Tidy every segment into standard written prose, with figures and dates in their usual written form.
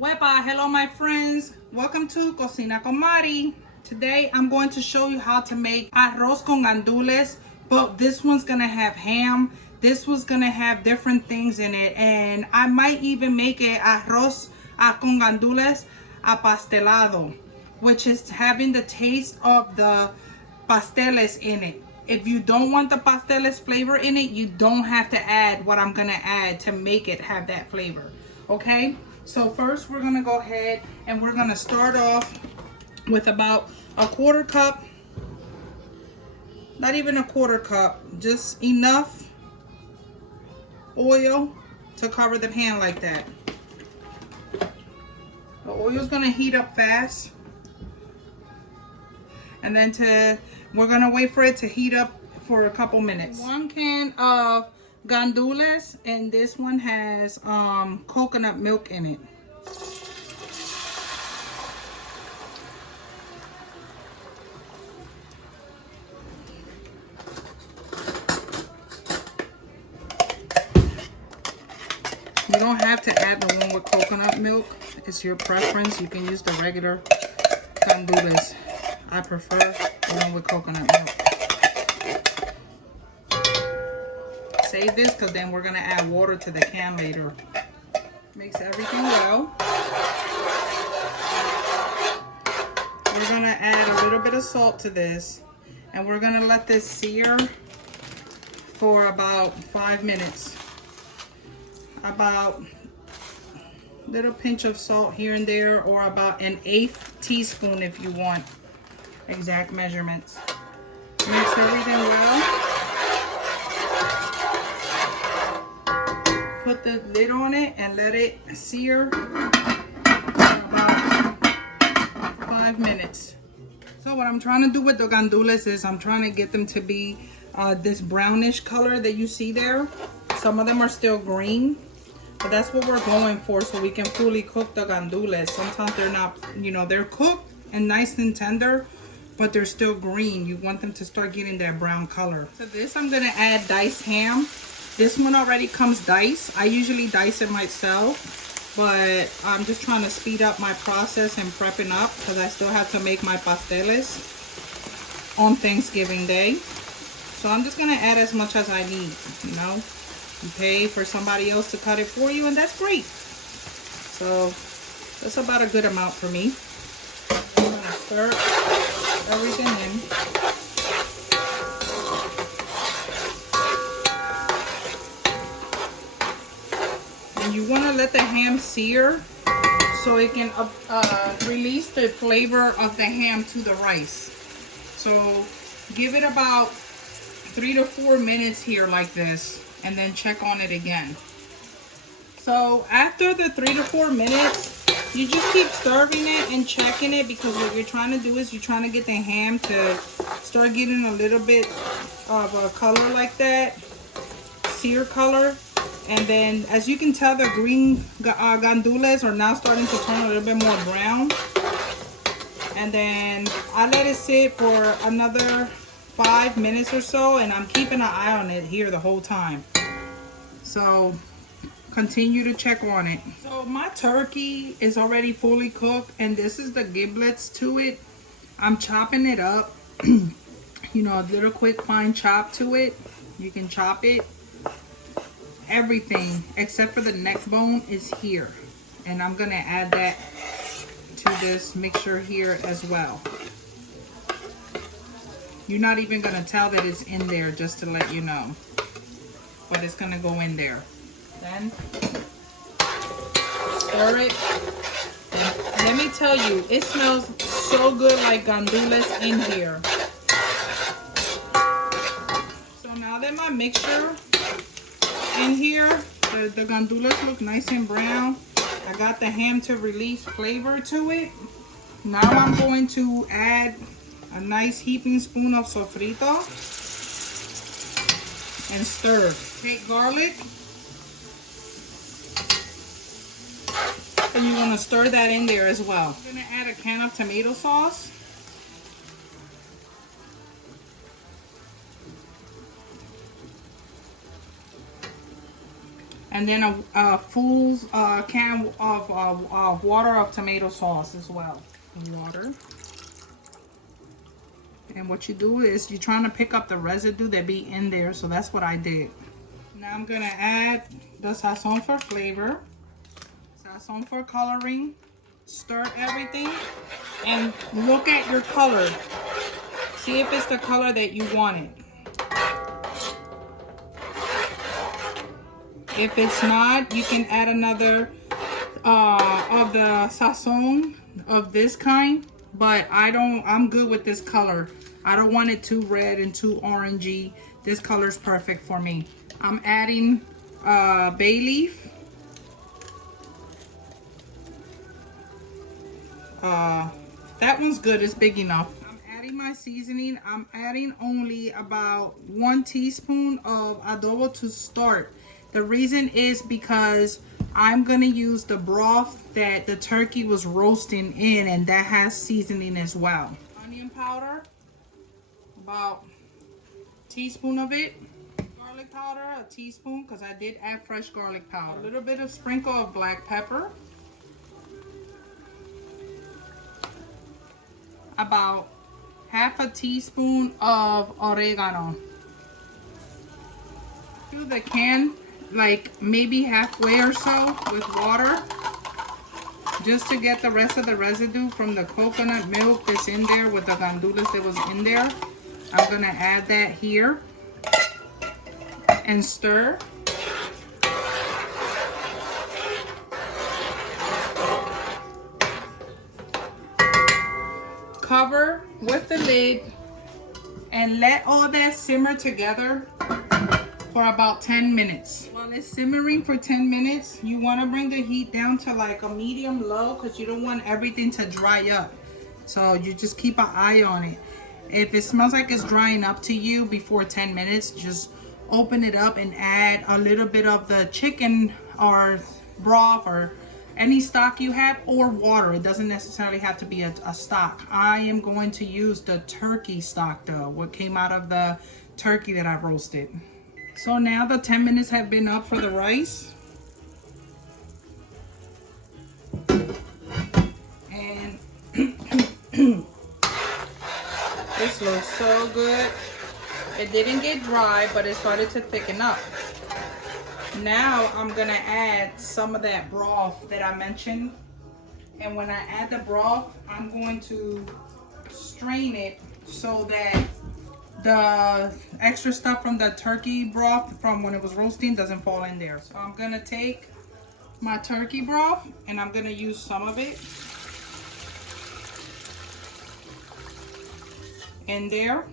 Wepa, hello my friends. Welcome to Cocina con Mari. Today I'm going to show you how to make arroz con gandules, but this one's gonna have ham. This one's gonna have different things in it, and I might even make it arroz con gandules apastelado, which is having the taste of the pasteles in it. If you don't want the pasteles flavor in it, you don't have to add what I'm gonna add to make it have that flavor, okay? So first we're gonna go ahead and we're gonna start off with about a quarter cup, not even a quarter cup, just enough oil to cover the pan like that. The oil's gonna heat up fast, and then we're gonna wait for it to heat up for a couple minutes. 1 can of gandules, and this one has coconut milk in it. You don't have to add the one with coconut milk. It's your preference. You can use the regular gandules. I prefer the one with coconut milk. Save this because then we're going to add water to the can later. Mix everything well. We're going to add a little bit of salt to this, and we're going to let this sear for about 5 minutes. About a little pinch of salt here and there, or about an 1/8 teaspoon if you want exact measurements. Mix everything well. Put the lid on it and let it sear for about 5 minutes. So what I'm trying to do with the gandules is I'm trying to get them to be this brownish color that you see there. Some of them are still green, but that's what we're going for, so we can fully cook the gandules. Sometimes they're not, you know, they're cooked and nice and tender, but they're still green. You want them to start getting that brown color. To this, I'm gonna add diced ham. This one already comes diced. I usually dice it myself, but I'm just trying to speed up my process and prepping up because I still have to make my pasteles on Thanksgiving Day. So I'm just gonna add as much as I need, you know. You pay for somebody else to cut it for you, and that's great. So that's about a good amount for me. I'm gonna stir everything in. And you want to let the ham sear so it can release the flavor of the ham to the rice. So give it about 3 to 4 minutes here like this, and then check on it again. So after the 3 to 4 minutes, you just keep stirring it and checking it, because what you're trying to do is you're trying to get the ham to start getting a little bit of a color like that, sear color. And then as you can tell, the green gandules are now starting to turn a little bit more brown. And then I let it sit for another 5 minutes or so, and I'm keeping an eye on it here the whole time. So continue to check on it. So my turkey is already fully cooked, and this is the giblets to it. I'm chopping it up, you know, a little quick fine chop to it. You can chop it. Everything except for the neck bone is here, and I'm gonna add that to this mixture here as well. You're not even gonna tell that it's in there, just to let you know, but it's gonna go in there. Then stir it. And let me tell you, it smells so good like gandules in here. So now that my mixture in here, the gandules look nice and brown. I got the ham to release flavor to it. Now I'm going to add a nice heaping spoon of sofrito and stir. Take garlic, and you want to stir that in there as well. I'm going to add a can of tomato sauce. And then a full can of water of tomato sauce as well. Water. And what you do is you're trying to pick up the residue that be in there. So that's what I did. Now I'm going to add the sazon for flavor. Sazon for coloring. Stir everything. And look at your color. See if it's the color that you wanted. If it's not, you can add another of the sazon of this kind. But I'm good with this color. I don't want it too red and too orangey. This color is perfect for me. I'm adding bay leaf. That one's good, it's big enough. I'm adding my seasoning. I'm adding only about 1 teaspoon of adobo to start. The reason is because I'm gonna use the broth that the turkey was roasting in, and that has seasoning as well. Onion powder, about a teaspoon of it. Garlic powder, a teaspoon, because I did add fresh garlic powder. A little bit of sprinkle of black pepper. About half a teaspoon of oregano. Fill the can like maybe halfway or so with water, just to get the rest of the residue from the coconut milk that's in there with the gandules that was in there. I'm gonna add that here and stir. Cover with the lid and let all that simmer together for about 10 minutes. While it's simmering for 10 minutes, you want to bring the heat down to like a medium low, because you don't want everything to dry up. So you just keep an eye on it. If it smells like it's drying up to you before 10 minutes, just open it up and add a little bit of the chicken or broth or any stock you have, or water. It doesn't necessarily have to be a stock. I am going to use the turkey stock though, what came out of the turkey that I roasted. So now the 10 minutes have been up for the rice. And this looks so good. It didn't get dry, but it started to thicken up. Now I'm gonna add some of that broth that I mentioned. And when I add the broth, I'm going to strain it so that the extra stuff from the turkey broth from when it was roasting doesn't fall in there. So I'm gonna take my turkey broth and I'm gonna use some of it in there.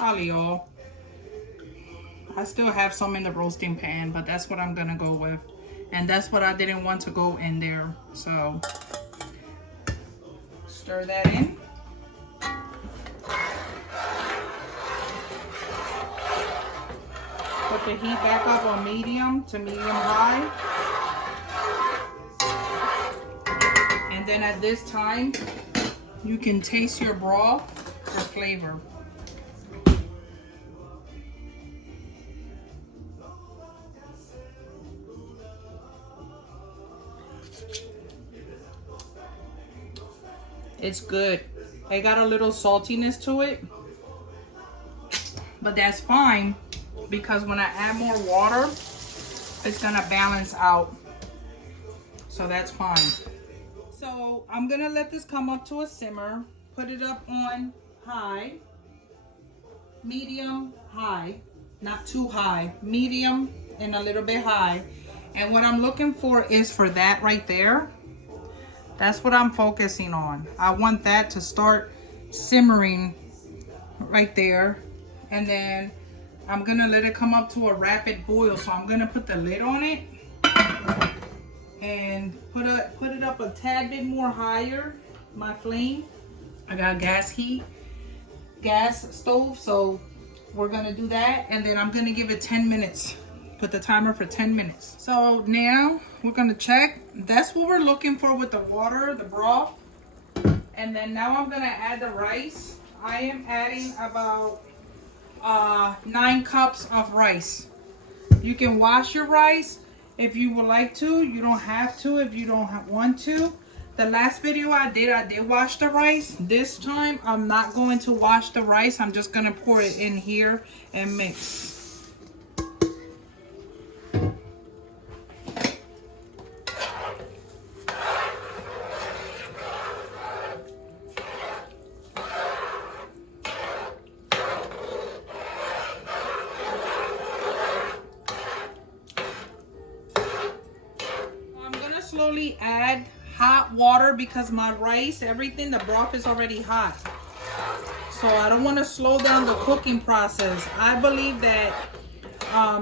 All. I still have some in the roasting pan, but that's what I'm gonna go with. And that's what I didn't want to go in there. So stir that in. Put the heat back up on medium to medium high. And then at this time, you can taste your broth for flavor. It's good. It got a little saltiness to it, but that's fine because when I add more water, it's gonna balance out. So that's fine. So I'm gonna let this come up to a simmer. Put it up on high, medium, high, not too high, medium and a little bit high. And what I'm looking for is for that right there. That's what I'm focusing on. I want that to start simmering right there. And then I'm gonna let it come up to a rapid boil. So I'm gonna put the lid on it and put it up a tad bit more higher, my flame. I got gas stove, so we're gonna do that. And then I'm gonna give it 10 minutes. Put the timer for 10 minutes. So now we're gonna check. That's what we're looking for with the water, the broth. And then now I'm gonna add the rice. I am adding about 9 cups of rice. You can wash your rice if you would like to. You don't have to if you don't want to. The last video I did wash the rice. This time I'm not going to wash the rice. I'm just gonna pour it in here and mix. Slowly add hot water because my rice, everything, the broth is already hot. So I don't want to slow down the cooking process. I believe that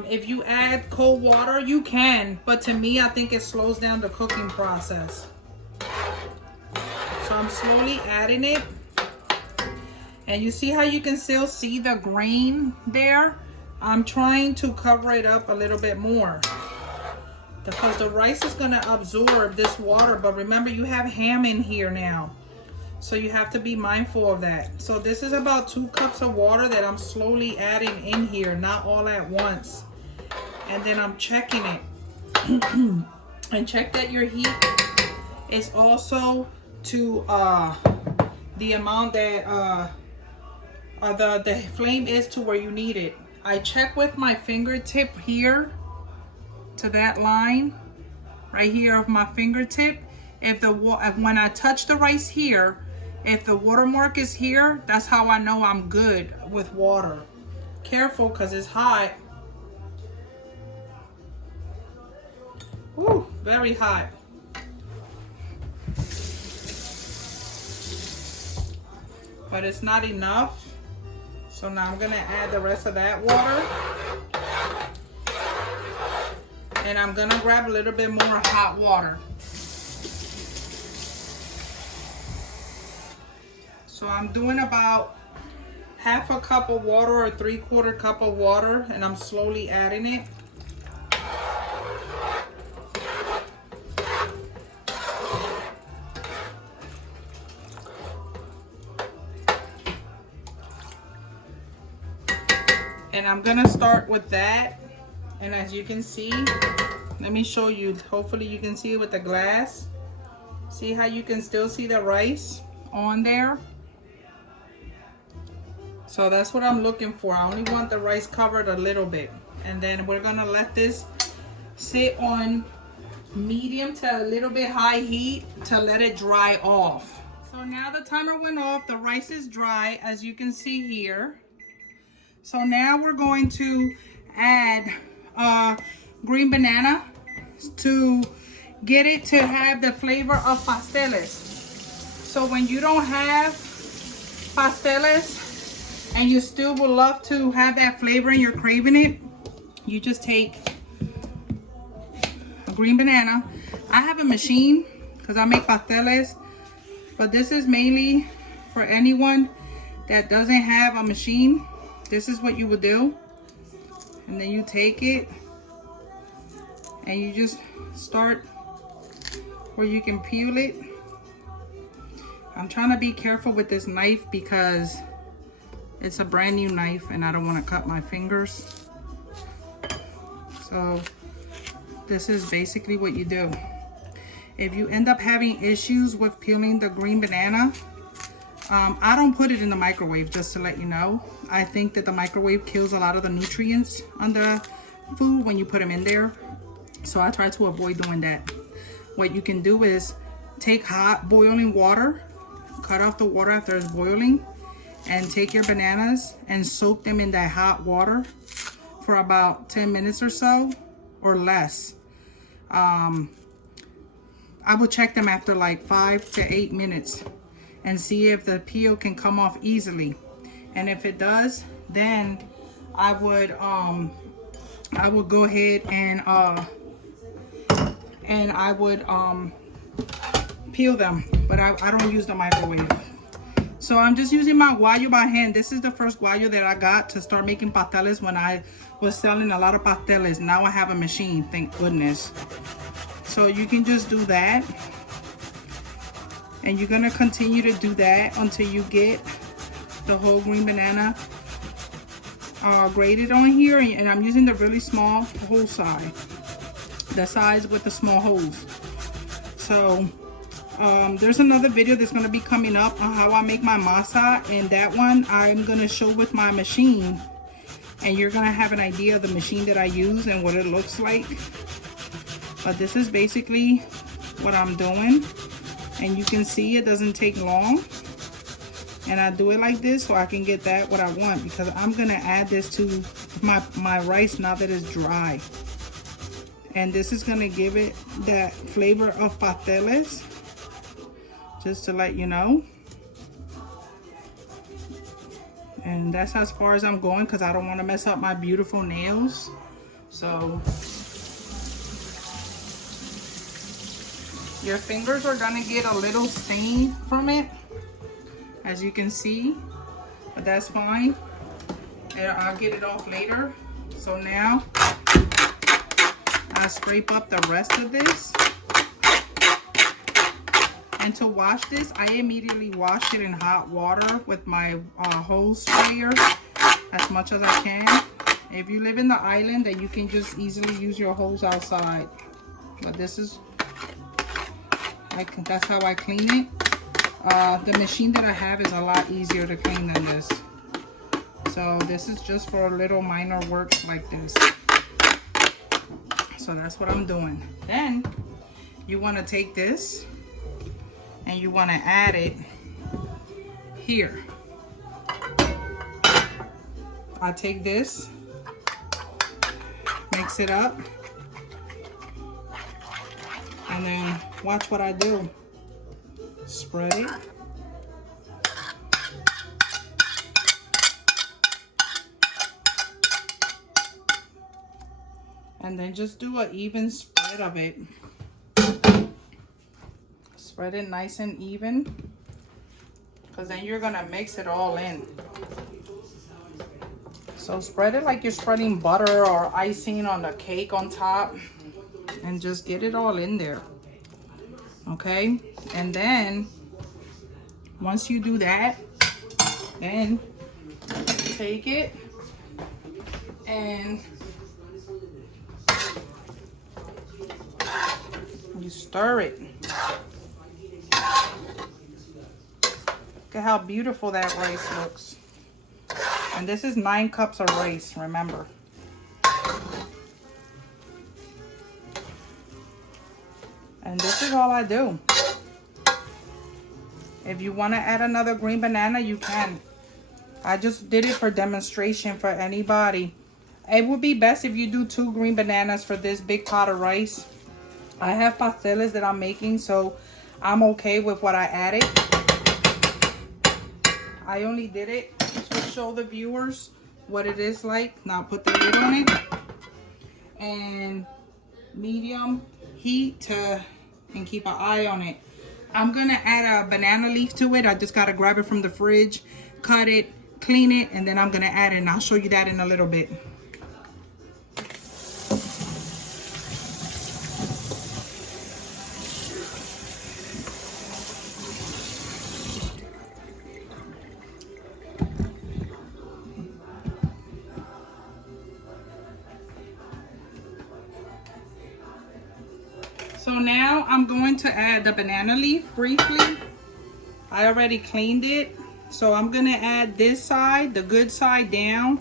if you add cold water, you can, but to me, I think it slows down the cooking process. So I'm slowly adding it. And you see how you can still see the grain there? I'm trying to cover it up a little bit more, because the rice is gonna absorb this water. But remember, you have ham in here now, so you have to be mindful of that. So this is about 2 cups of water that I'm slowly adding in here, not all at once. And then I'm checking it. And check that your heat is also to the amount that the flame is to where you need it. I check with my fingertip here to that line right here of my fingertip. If when I touch the rice here, if the watermark is here, that's how I know I'm good with water. Careful, because it's hot. Ooh, very hot. But it's not enough. So now I'm gonna add the rest of that water. And I'm gonna grab a little bit more hot water. So I'm doing about half a cup of water or 3/4 cup of water, and I'm slowly adding it. And I'm gonna start with that. And as you can see, let me show you. Hopefully you can see it with the glass. See how you can still see the rice on there? So that's what I'm looking for. I only want the rice covered a little bit. And then we're gonna let this sit on medium to a little bit high heat to let it dry off. So now the timer went off. The rice is dry, as you can see here. So now we're going to add green banana to get it to have the flavor of pasteles. So when you don't have pasteles and you still would love to have that flavor and you're craving it, you just take a green banana. I have a machine because I make pasteles, but this is mainly for anyone that doesn't have a machine. This is what you would do. And then you take it and you just start where you can peel it. I'm trying to be careful with this knife because it's a brand new knife and I don't want to cut my fingers. So this is basically what you do. If you end up having issues with peeling the green banana, I don't put it in the microwave, just to let you know. I think that the microwave kills a lot of the nutrients on the food when you put them in there. So I try to avoid doing that. What you can do is take hot boiling water, cut off the water after it's boiling, and take your bananas and soak them in that hot water for about 10 minutes or so, or less. I will check them after like 5 to 8 minutes and see if the peel can come off easily. And if it does, then I would go ahead and I would peel them, but I don't use the microwave. So I'm just using my guayo by hand. This is the first guayo that I got to start making pasteles when I was selling a lot of pasteles. Now I have a machine, thank goodness. So you can just do that. And you're gonna continue to do that until you get the whole green banana grated on here, and I'm using the really small hole size, the size with the small holes. So there's another video that's going to be coming up on how I make my masa, and that one I'm going to show with my machine, and you're going to have an idea of the machine that I use and what it looks like. But this is basically what I'm doing, and you can see it doesn't take long, and I do it like this so I can get that what I want, because I'm going to add this to my rice now that it's dry. And this is going to give it that flavor of pasteles, just to let you know. And that's as far as I'm going, because I don't want to mess up my beautiful nails. So your fingers are going to get a little stain from it, as you can see, but that's fine. And I'll get it off later. So now I scrape up the rest of this. And to wash this, I immediately wash it in hot water with my hose sprayer as much as I can. If you live in the island, then you can just easily use your hose outside. But this is that's how I clean it. The machine that I have is a lot easier to clean than this. So this is just for a little minor work like this. So that's what I'm doing. Then you want to take this and you want to add it here. I take this, mix it up, and then watch what I do. Spread it. And then just do an even spread of it. Spread it nice and even, because then you're gonna mix it all in. So spread it like you're spreading butter or icing on a cake on top, and just get it all in there. Okay, and then once you do that, then take it and you stir it. Look at how beautiful that rice looks. And this is 9 cups of rice, remember. And this is all I do. If you want to add another green banana, you can. I just did it for demonstration for anybody. It would be best if you do 2 green bananas for this big pot of rice. I have pasteles that I'm making, so I'm okay with what I added. I only did it to show the viewers what it is like. Now put the lid on it and medium heat and keep an eye on it. I'm gonna add a banana leaf to it. I just gotta grab it from the fridge, cut it, clean it, and then I'm gonna add it, and I'll show you that in a little bit. So now I'm going to add the banana leaf briefly. I already cleaned it. So I'm gonna add this side, the good side, down.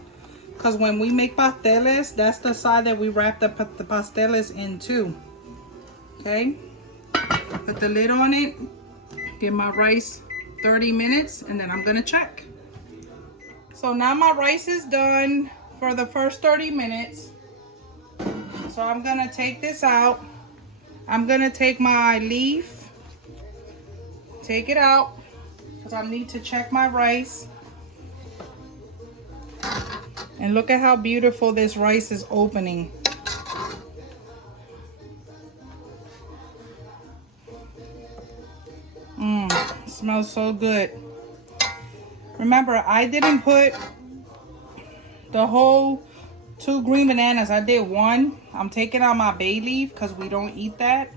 Because when we make pasteles, that's the side that we wrap the pasteles into. Okay? Put the lid on it. Give my rice 30 minutes and then I'm gonna check. So now my rice is done for the first 30 minutes. So I'm gonna take this out. I'm gonna take my leaf, take it out, because I need to check my rice. And look at how beautiful this rice is opening. Smells so good. Remember, I didn't put the whole 2 green bananas. I did 1. I'm taking out my bay leaf because we don't eat that.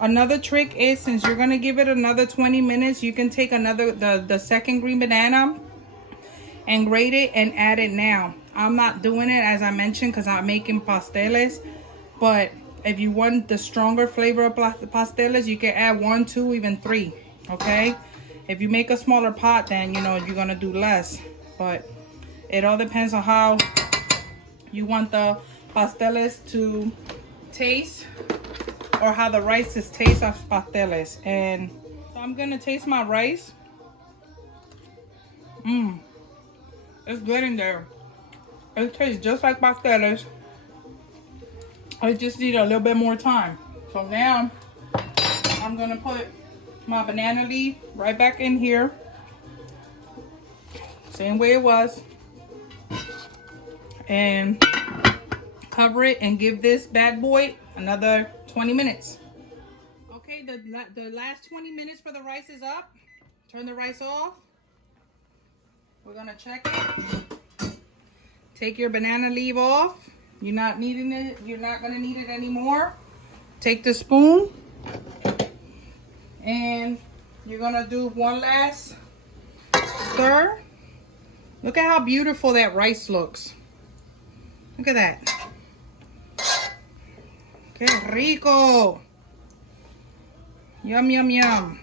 Another trick is, since you're gonna give it another 20 minutes, you can take another the second green banana and grate it and add it now. I'm not doing it, as I mentioned, because I'm making pasteles. But if you want the stronger flavor of pasteles, you can add 1, 2, even 3. Okay? If you make a smaller pot, then you know you're gonna do less. But it all depends on how you want the pasteles to taste, or how the rice is taste of pasteles. And so I'm gonna taste my rice. It's good in there. It tastes just like pasteles. I just need a little bit more time. So now I'm gonna put my banana leaf right back in here, same way it was, and cover it and give this bad boy another 20 minutes. Okay, the last 20 minutes for the rice is up. Turn the rice off. We're gonna check it. Take your banana leaf off. You're not needing it. You're not gonna need it anymore. Take the spoon and you're gonna do one last stir. Look at how beautiful that rice looks. Look at that. Que rico. Yum, yum, yum.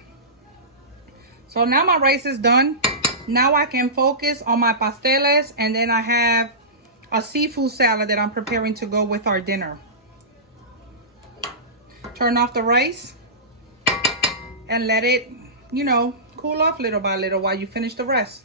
So now my rice is done. Now I can focus on my pasteles, and then I have a seafood salad that I'm preparing to go with our dinner. Turn off the rice and let it, you know, cool off little by little while you finish the rest.